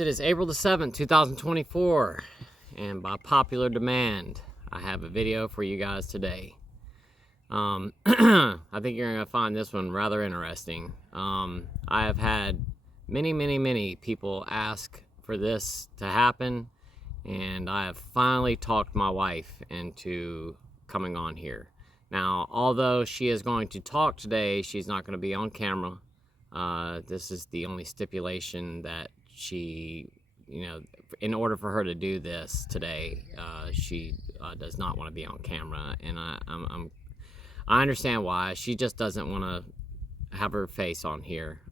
guys, it is April the 7th, 2024, and by popular demand, I have a video for you guys today. I think you're going to find this one rather interesting. I have had many people ask for this to happen, and I have finally talked my wife into coming on here. Now, although she is going to talk today, she's not going to be on camera. This is the only stipulation that she, in order for her to do this today, she does not want to be on camera, and I understand why. She just doesn't want to have her face on here.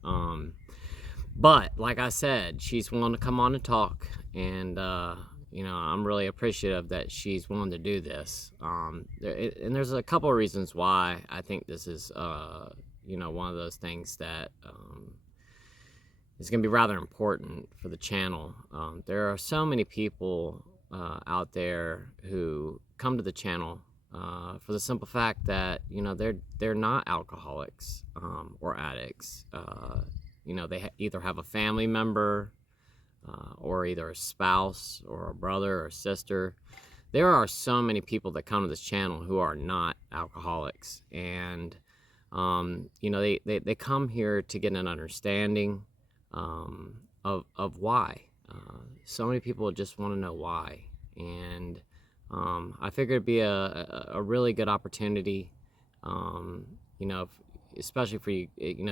But like I said, she's willing to come on and talk, and I'm really appreciative that she's willing to do this. And there's a couple of reasons why I think this is one of those things that is going to be rather important for the channel. There are so many people out there who come to the channel for the simple fact that they're not alcoholics or addicts. They either have a family member or either a spouse or a brother or sister. There are so many people that come to this channel who are not alcoholics, and they come here to get an understanding of why. So many people just want to know why, and I figured it'd be a really good opportunity, especially for you,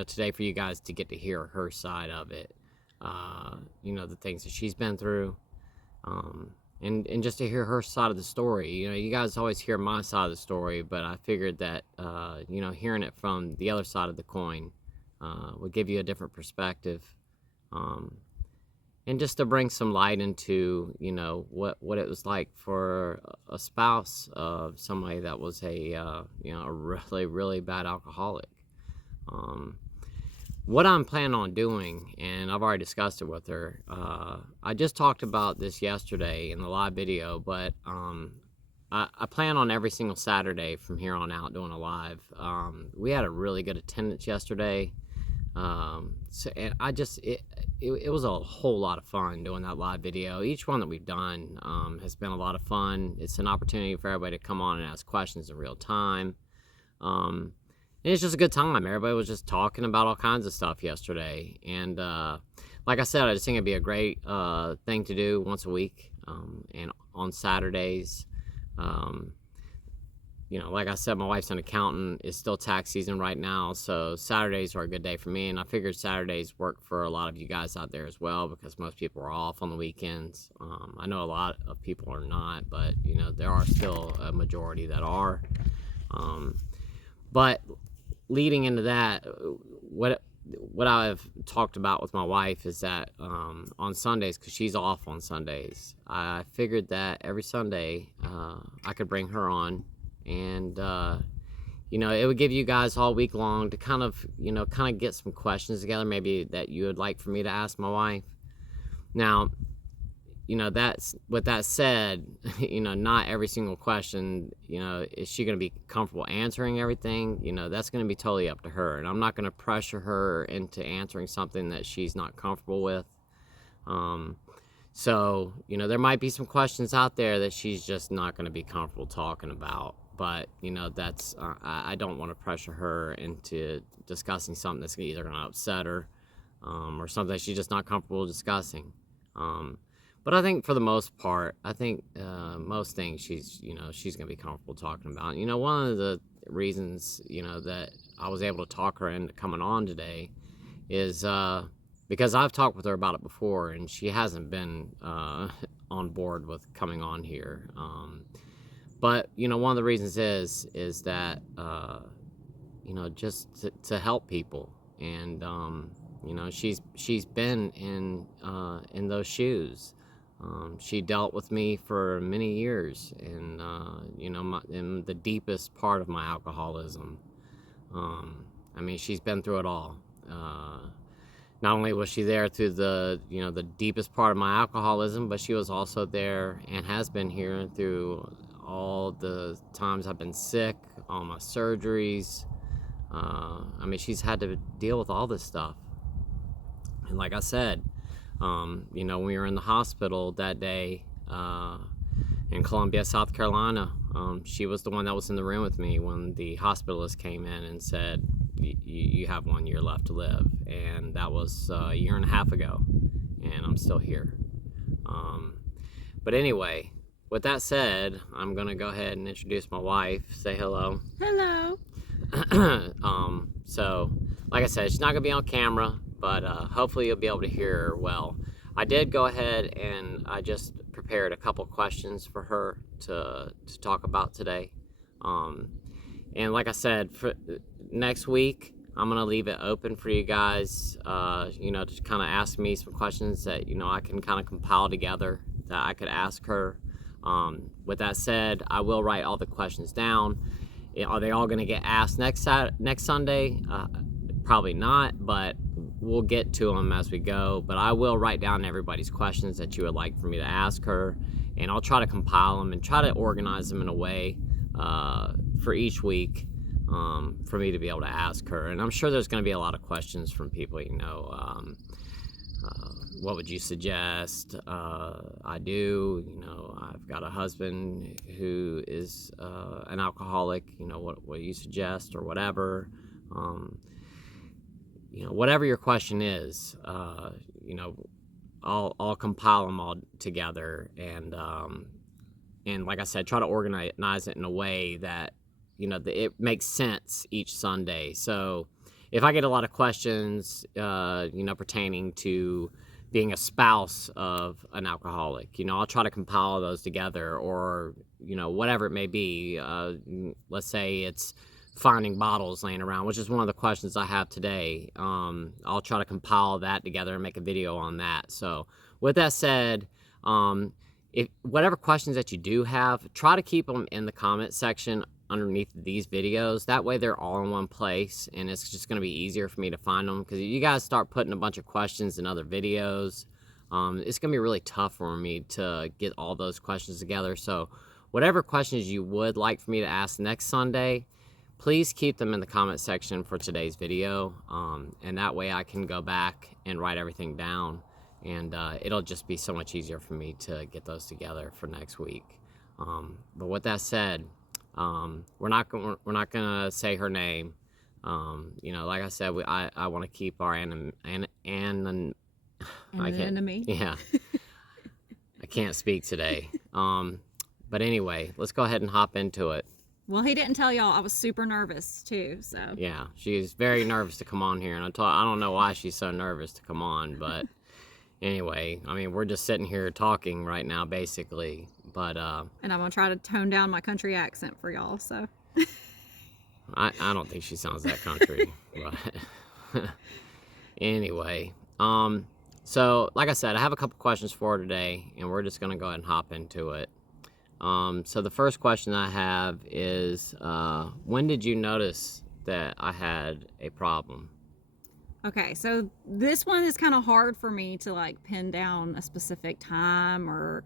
today, for you guys to get to hear her side of it. The things that she's been through, and just to hear her side of the story. You guys always hear my side of the story, but I figured that hearing it from the other side of the coin would give you a different perspective, and just to bring some light into what it was like for a spouse of somebody that was a really bad alcoholic. What I'm planning on doing, and I've already discussed it with her, I just talked about this yesterday in the live video, but I plan on every single Saturday from here on out doing a live. We had a really good attendance yesterday, and it was a whole lot of fun doing that live video. Each one that we've done has been a lot of fun. It's an opportunity for everybody to come on and ask questions in real time. And it's just a good time. Everybody was just talking about all kinds of stuff yesterday. And like I said, I just think it'd be a great thing to do once a week, and on Saturdays. Like I said, my wife's an accountant. It's still tax season right now, so Saturdays are a good day for me. And I figured Saturdays work for a lot of you guys out there as well, because most people are off on the weekends. I know a lot of people are not, but there are still a majority that are. But leading into that, what I've talked about with my wife is that on Sundays, because she's off on Sundays, I figured that every Sunday I could bring her on, and it would give you guys all week long to kind of get some questions together, maybe that you would like for me to ask my wife. Now, that's, with that said, not every single question, is she going to be comfortable answering everything? That's going to be totally up to her, and I'm not going to pressure her into answering something that she's not comfortable with. So, there might be some questions out there that she's just not going to be comfortable talking about, but, that's, I don't want to pressure her into discussing something that's either going to upset her, or something that she's just not comfortable discussing. But I think for the most part, most things she's going to be comfortable talking about. One of the reasons, that I was able to talk her into coming on today is because I've talked with her about it before, and she hasn't been on board with coming on here. But, one of the reasons is that, just to help people. And, she's been in those shoes. She dealt with me for many years, and in the deepest part of my alcoholism. She's been through it all. Not only was she there through the deepest part of my alcoholism, but she was also there and has been here through all the times I've been sick, all my surgeries. She's had to deal with all this stuff. And like I said, You know, when we were in the hospital that day in Columbia, South Carolina, she was the one that was in the room with me when the hospitalist came in and said, you have 1 year left to live. And that was a year and a half ago, and I'm still here. But anyway, with that said, I'm going to go ahead and introduce my wife. Say hello. Hello. So, like I said, she's not going to be on camera, but hopefully you'll be able to hear her well. I did go ahead and I just prepared a couple questions for her to talk about today. And like I said, for next week, I'm going to leave it open for you guys, you know, to kind of ask me some questions that, you know, I can kind of compile together that I could ask her. With that said, I will write all the questions down. Are they all going to get asked next Sunday? Probably not, but we'll get to them as we go. But I will write down everybody's questions that you would like for me to ask her, and I'll try to compile them and try to organize them in a way for each week for me to be able to ask her. And I'm sure there's going to be a lot of questions from people, you know, what would you suggest? I do, you know, I've got a husband who is an alcoholic, you know, what you suggest or whatever. You know, whatever your question is, you know, I'll compile them all together and like I said, try to organize it in a way that, you know, it makes sense each Sunday. So if I get a lot of questions, you know, pertaining to being a spouse of an alcoholic, you know, I'll try to compile those together, or, you know, whatever it may be. Let's say it's finding bottles laying around, which is one of the questions I have today. I'll try to compile that together and make a video on that. So with that said, if whatever questions that you do have, try to keep them in the comment section underneath these videos. That way they're all in one place, and it's just going to be easier for me to find them, because you guys start putting a bunch of questions in other videos, it's going to be really tough for me to get all those questions together. So whatever questions you would like for me to ask next Sunday, please keep them in the comment section for today's video, and that way I can go back and write everything down, and it'll just be so much easier for me to get those together for next week. But with that said, we're not gonna say her name. You know, like I said, I want to keep our anonymity. Yeah, I can't speak today. But anyway, let's go ahead and hop into it. Well, he didn't tell y'all I was super nervous too, so. Yeah, she's very nervous to come on here, and I don't know why she's so nervous to come on, but anyway, I mean, we're just sitting here talking right now, basically. But and I'm gonna try to tone down my country accent for y'all. So I don't think she sounds that country. But anyway, so like I said, I have a couple questions for her today, and we're just gonna go ahead and hop into it. So the first question I have is, when did you notice that I had a problem? Okay, so this one is kind of hard for me to like pin down a specific time or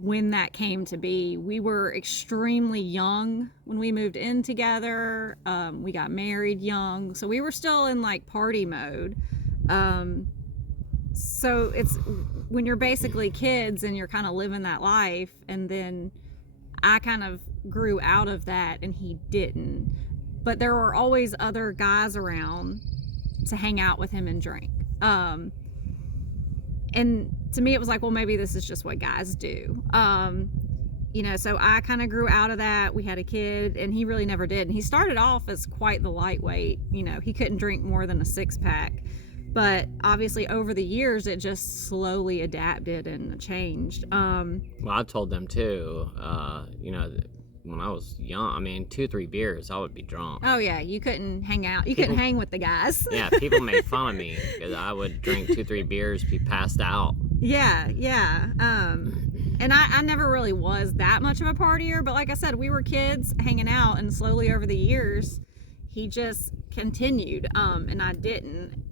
when that came to be. We were extremely young when we moved in together. We got married young, so we were still in like party mode. So it's when you're basically kids and you're kind of living that life, and then I kind of grew out of that and he didn't. But there were always other guys around to hang out with him and drink. And to me it was like, well, maybe this is just what guys do. You know, so I kind of grew out of that. We had a kid, and he really never did. And he started off as quite the lightweight. You know, he couldn't drink more than a 6-pack. But obviously over the years, it just slowly adapted and changed. Well, I told them too, you know, when I was young, I mean, 2-3 beers, I would be drunk. Oh yeah, you couldn't hang out. You couldn't hang with the guys. Yeah, people made fun of me because I would drink 2-3 beers, be passed out. Yeah. And I never really was that much of a partier, but like I said, we were kids hanging out, and slowly over the years, he just continued, and I didn't.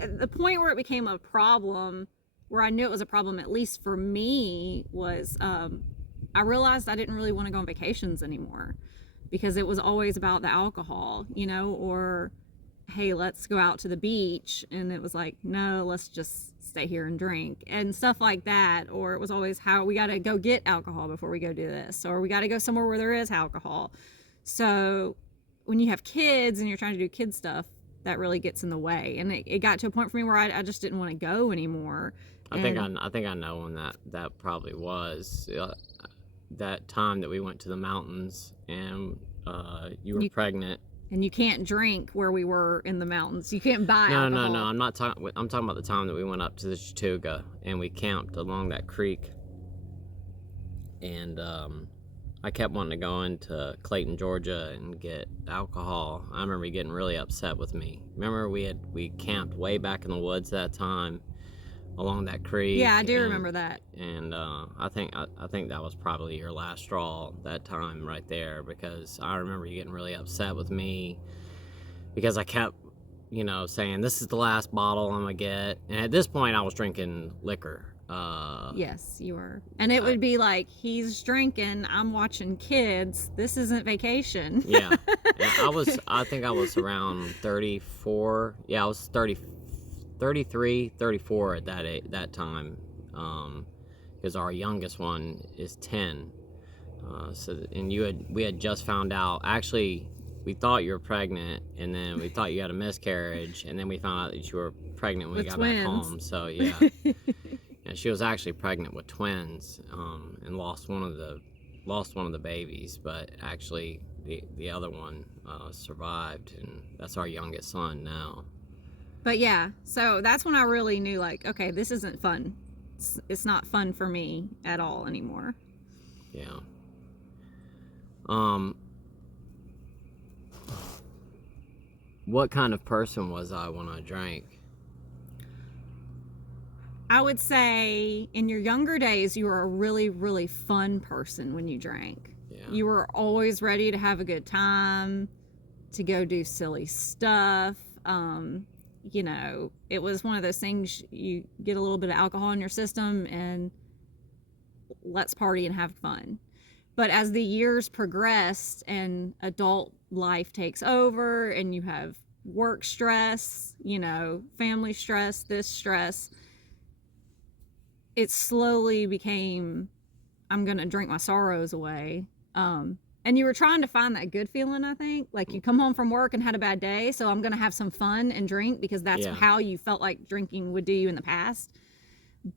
At the point where it became a problem, where I knew it was a problem, at least for me, was I realized I didn't really want to go on vacations anymore, because it was always about the alcohol, you know, or hey, let's go out to the beach. And it was like, no, let's just stay here and drink and stuff like that. Or it was always how we got to go get alcohol before we go do this, or we got to go somewhere where there is alcohol. So when you have kids and you're trying to do kid stuff, that really gets in the way. And it got to a point for me where I just didn't want to go anymore. I think I know when that probably was. That time that we went to the mountains and you were pregnant. And you can't drink where we were in the mountains. You can't buy No, alcohol. no. I'm talking about the time that we went up to the Chattooga and we camped along that creek. And I kept wanting to go into Clayton, Georgia, and get alcohol. I remember getting really upset with me. Remember we camped way back in the woods that time along that creek. Yeah, I do remember that. And I think that was probably your last straw that time right there, because I remember you getting really upset with me because I kept, saying this is the last bottle I'm gonna get. And at this point, I was drinking liquor. Yes, you were. And it would be like, he's drinking, I'm watching kids. This isn't vacation. Yeah. I think I was around 34. Yeah, I was 33, 34 at that time, because our youngest one is 10. And we had just found out. Actually, we thought you were pregnant, and then we thought you had a miscarriage, and then we found out that you were pregnant when we got back home. So yeah, and she was actually pregnant with twins, and lost one of the babies, but actually the other one survived, and that's our youngest son now. But yeah, so that's when I really knew, like, okay, this isn't fun. It's not fun for me at all anymore. Yeah. What kind of person was I when I drank? I would say in your younger days, you were a really, really fun person when you drank. Yeah. You were always ready to have a good time, to go do silly stuff. It was one of those things, you get a little bit of alcohol in your system and let's party and have fun. But as the years progressed and adult life takes over and you have work stress, family stress, this stress, it slowly became, I'm going to drink my sorrows away. And you were trying to find that good feeling, I think. Like, you come home from work and had a bad day, so I'm going to have some fun and drink because that's how you felt like drinking would do you in the past.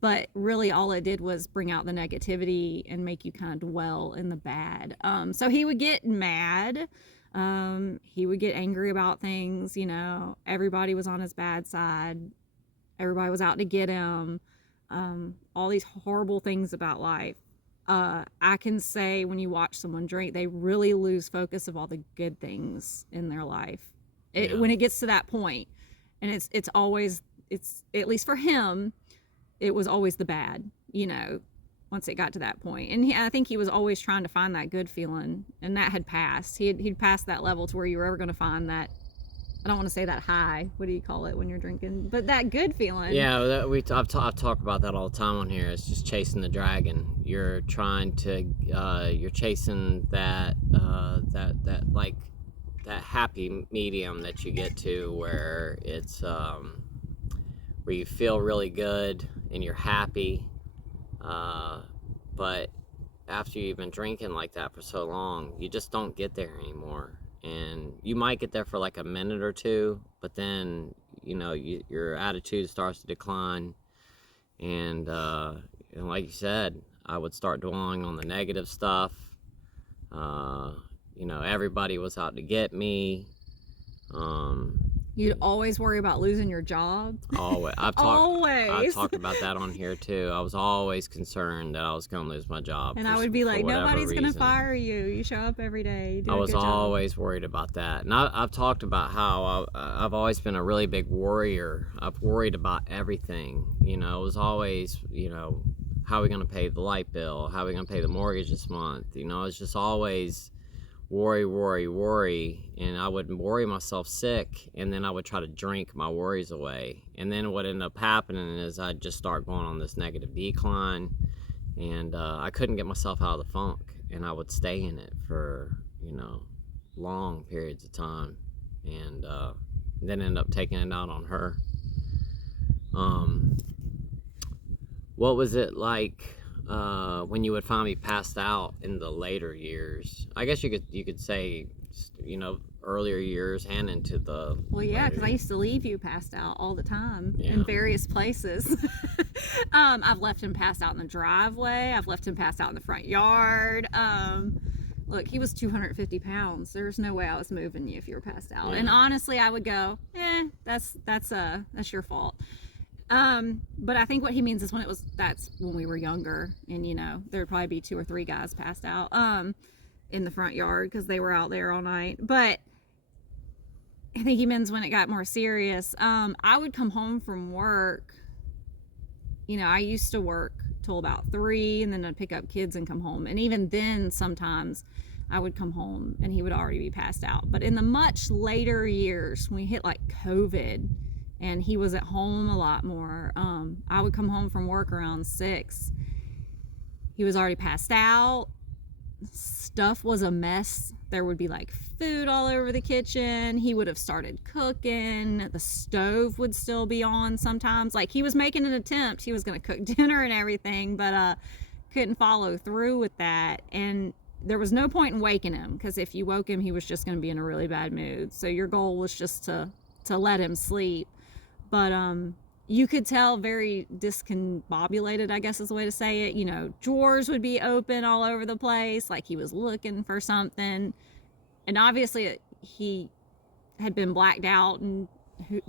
But really all it did was bring out the negativity and make you kind of dwell in the bad. So he would get mad. He would get angry about things. Everybody was on his bad side. Everybody was out to get him. All these horrible things about life. I can say when you watch someone drink, they really lose focus of all the good things in their life. When it gets to that point, and it's always, at least for him, it was always the bad, once it got to that point. And I think he was always trying to find that good feeling, and that had passed. He'd passed that level to where you were ever going to find that, I don't want to say that high. What do you call it when you're drinking? But that good feeling. Yeah, I've talked about that all the time on here. It's just chasing the dragon. You're trying to, you're chasing that happy medium that you get to, where it's where you feel really good and you're happy, but after you've been drinking like that for so long, you just don't get there anymore. And you might get there for like a minute or two, but then your attitude starts to decline, and like you said, I would start dwelling on the negative stuff. Everybody was out to get me. You'd always worry about losing your job. Always. I've talked about that on here too. I was always concerned that I was going to lose my job. And I would be like, nobody's going to fire you. You show up every day. I was always worried about that. And I've talked about how I've always been a really big worrier. I've worried about everything. It was always, how are we going to pay the light bill? How are we going to pay the mortgage this month? It's just always worry, and I would worry myself sick, and then I would try to drink my worries away. And then what ended up happening is I'd just start going on this negative decline, and I couldn't get myself out of the funk, and I would stay in it for long periods of time, and then end up taking it out on her. What was it like when you would find me passed out in the later years? I guess you could say, earlier years and into the. Well, yeah, because I used to leave you passed out all the time in various places. I've left him passed out in the driveway. I've left him passed out in the front yard. Look, he was 250 pounds. There's no way I was moving you if you were passed out. Yeah. And honestly, I would go, that's your fault. But I think what he means is that's when we were younger, and there'd probably be 2 or 3 guys passed out in the front yard because they were out there all night. But I think he means when it got more serious. I would come home from work. I used to work till about 3, and then I'd pick up kids and come home. And even then, sometimes I would come home and he would already be passed out. But in the much later years, when we hit like COVID and he was at home a lot more, I would come home from work around 6. He was already passed out. Stuff was a mess. There would be like food all over the kitchen. He would have started cooking. The stove would still be on sometimes. Like, he was making an attempt. He was going to cook dinner and everything, but couldn't follow through with that. And there was no point in waking him, because if you woke him, he was just going to be in a really bad mood. So your goal was just to let him sleep. But you could tell very discombobulated, I guess is the way to say it. Drawers would be open all over the place, like he was looking for something. And obviously he had been blacked out and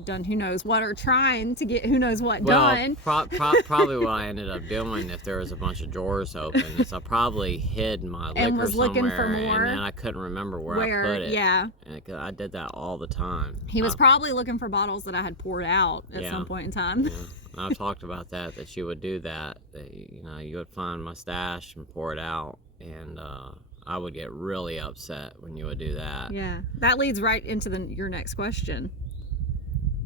done who knows what, or trying to get who knows what done. Probably what I ended up doing, if there was a bunch of drawers open, is I probably hid my liquor and was looking somewhere, for more, and then I couldn't remember where I put it. Yeah, and I did that all the time. He was probably looking for bottles that I had poured out at some point in time. Yeah. I've talked about that you would do that. You would find my stash and pour it out, and I would get really upset when you would do that. Yeah, that leads right into your next question.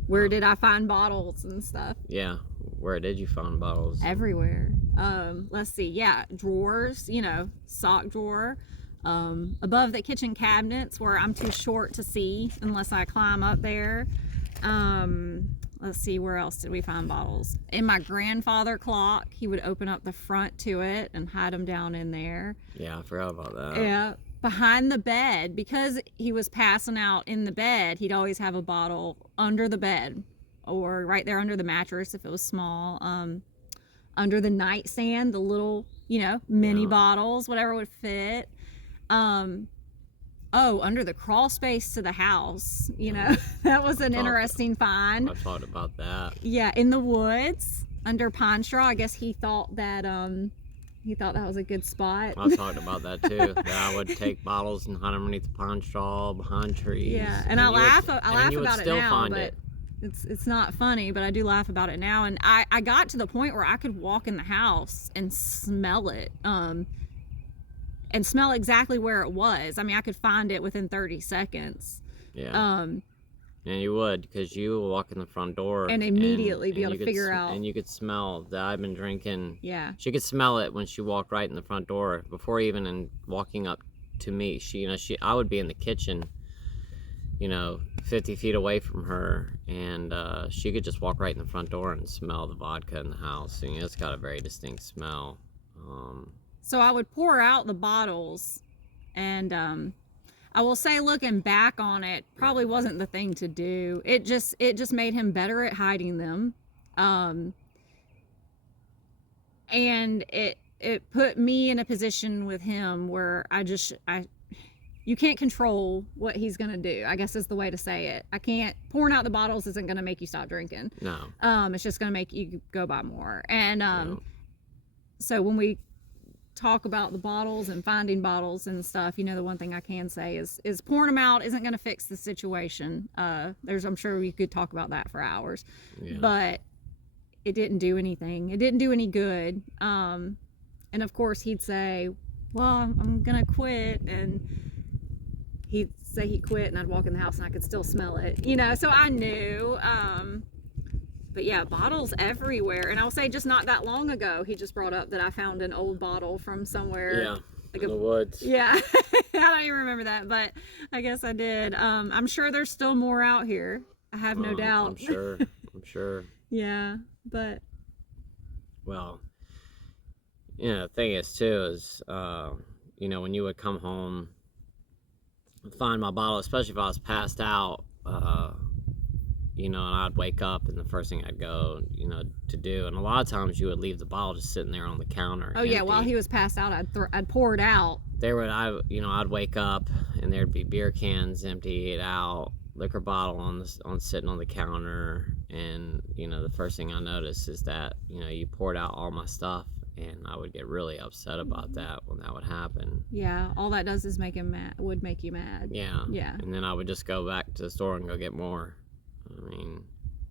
Where did I find bottles and stuff? Yeah, where did you find bottles? Everywhere. Let's see. Yeah, drawers, sock drawer. Above the kitchen cabinets where I'm too short to see unless I climb up there. Let's see, where else did we find bottles? In my grandfather clock, he would open up the front to it and hide them down in there. Yeah, I forgot about that. Yeah. Behind the bed, because he was passing out in the bed, he'd always have a bottle under the bed, or right there under the mattress if it was small, under the nightstand, the little mini bottles, whatever would fit. Under the crawl space to the house, that was an interesting find. I thought about that. Yeah, in the woods under pine straw. I guess he thought that was a good spot. I talked about that too. That I would take bottles and hide them underneath the pine straw, behind trees. Yeah, and I laugh about it now, but it. It's not funny, but I do laugh about it now. And I got to the point where I could walk in the house and smell it, and smell exactly where it was. I mean, I could find it within 30 seconds. Yeah. And you would, because you would walk in the front door and immediately be able to figure out. And you could smell that I've been drinking. Yeah. She could smell it when she walked right in the front door before even walking up to me. I would be in the kitchen, 50 feet away from her, and she could just walk right in the front door and smell the vodka in the house. And it's got a very distinct smell. So I would pour out the bottles, and I will say, looking back on it, probably wasn't the thing to do. It just made him better at hiding them. And it put me in a position with him where you can't control what he's going to do, I guess is the way to say it. Pouring out the bottles isn't going to make you stop drinking. No. It's just going to make you go buy more. And so when we talk about the bottles and finding bottles and stuff, the one thing I can say is pouring them out isn't going to fix the situation. I'm sure we could talk about that for hours, but it didn't do anything. It didn't do any good. And of course he'd say, well, I'm going to quit. And he'd say he quit, and I'd walk in the house and I could still smell it, so I knew, but yeah, bottles everywhere. And I'll say, just not that long ago, he just brought up that I found an old bottle from somewhere. Yeah, in the woods. Yeah, I don't even remember that, but I guess I did. I'm sure there's still more out here. I have no doubt. I'm sure. Yeah, but. Well, You know, the thing is too is, you know, when you would come home, find my bottle, especially if I was passed out, you know, and I'd wake up and the first thing I'd go, you know, to do, and a lot of times you would leave the bottle just sitting there on the counter. Oh empty. yeah, while he was passed out, I'd pour it out. You know, I'd wake up and there'd be beer cans emptied out, liquor bottle on sitting on the counter, and you know, the first thing I noticed is that, you know, you poured out all my stuff, and I would get really upset about that when that would happen. Yeah, all that does is make him mad. Would make you mad. Yeah. Yeah. And then I would just go back to the store and go get more. I mean,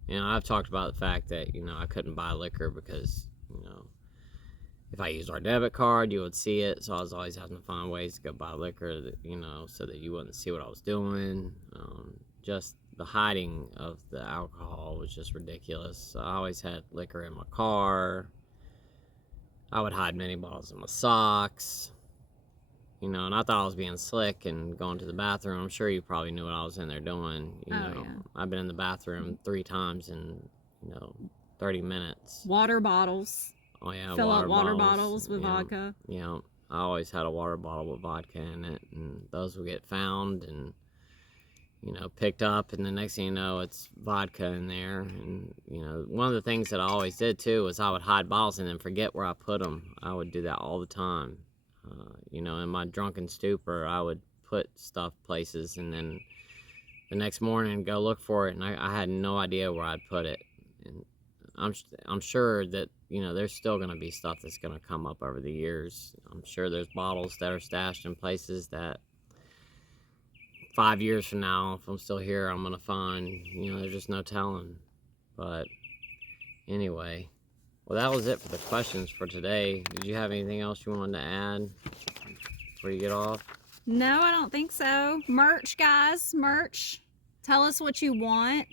you know, I've talked about the fact that, you know, I couldn't buy liquor because, you know, if I used our debit card, you would see it. So I was always having to find ways to go buy liquor, that, you know, so that you wouldn't see what I was doing. Just the hiding of the alcohol was just ridiculous. I always had liquor in my car. I would hide many bottles in my socks. You know, and I thought I was being slick and going to the bathroom. I'm sure you probably knew what I was in there doing. You know, yeah. I've been in the bathroom 3 times in, you know, 30 minutes. Water bottles. Oh yeah, Fill up water bottles with vodka. Yeah, I always had a water bottle with vodka in it, and those would get found and, you know, picked up, and the next thing you know, it's vodka in there. And, you know, one of the things that I always did too was I would hide bottles and then forget where I put them. I would do that all the time. You know, in my drunken stupor, I would put stuff places, and then the next morning go look for it, and I had no idea where I'd put it. And I'm sure that, you know, there's still going to be stuff that's going to come up over the years. I'm sure there's bottles that are stashed in places that 5 years from now, if I'm still here, I'm going to find, you know, there's just no telling. But anyway, well, that was it for the questions for today. Did you have anything else you wanted to add before you get off? No, I don't think so. Merch, guys, merch. Tell us what you want.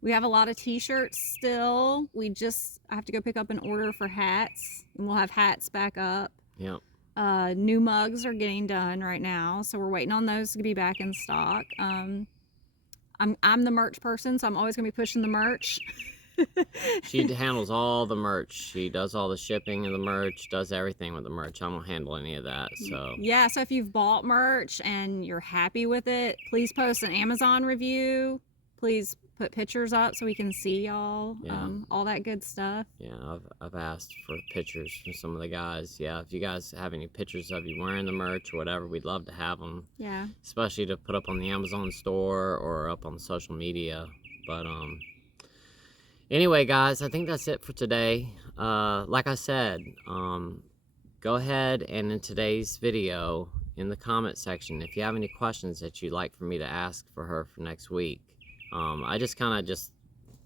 We have a lot of t-shirts still. I have to go pick up an order for hats, and we'll have hats back up. Yep. New mugs are getting done right now, so we're waiting on those to be back in stock. I'm the merch person, so I'm always gonna be pushing the merch. She handles all the merch. She does all the shipping of the merch, does everything with the merch. I don't handle any of that, so. Yeah, so if you've bought merch and you're happy with it, please post an Amazon review. Please put pictures up so we can see y'all. Yeah. All that good stuff. Yeah, I've asked for pictures from some of the guys. Yeah, if you guys have any pictures of you wearing the merch or whatever, we'd love to have them. Yeah. Especially to put up on the Amazon store or up on social media. But anyway, guys, I think that's it for today. Like I said, go ahead and in today's video, in the comment section, if you have any questions that you'd like for me to ask for her for next week. I just kind of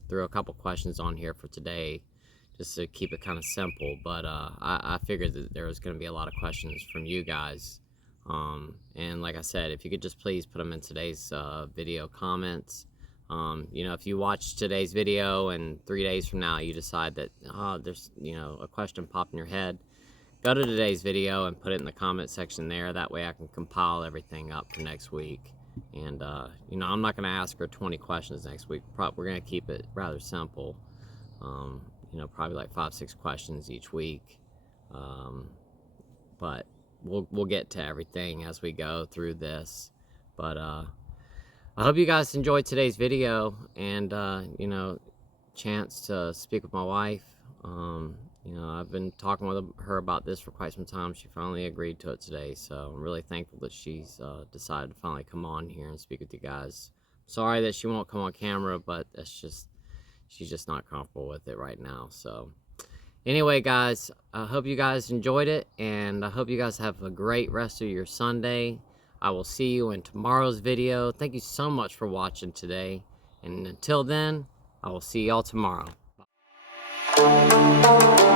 threw a couple questions on here for today just to keep it kind of simple, but I figured that there was going to be a lot of questions from you guys. And like I said, if you could just please put them in today's video comments. You know, if you watch today's video and 3 days from now you decide that there's, you know, a question popped in your head, go to today's video and put it in the comment section there. That way I can compile everything up for next week. And you know, I'm not going to ask her 20 questions next week. We're going to keep it rather simple. You know, probably like 5-6 questions each week. But we'll get to everything as we go through this. But I hope you guys enjoyed today's video, and you know, chance to speak with my wife. You know, I've been talking with her about this for quite some time. She finally agreed to it today, so I'm really thankful that she's decided to finally come on here and speak with you guys. Sorry that she won't come on camera, but she's just not comfortable with it right now. So anyway, guys, I hope you guys enjoyed it, and I hope you guys have a great rest of your Sunday. I will see you in tomorrow's video. Thank you so much for watching today, and until then, I will see y'all tomorrow. Bye.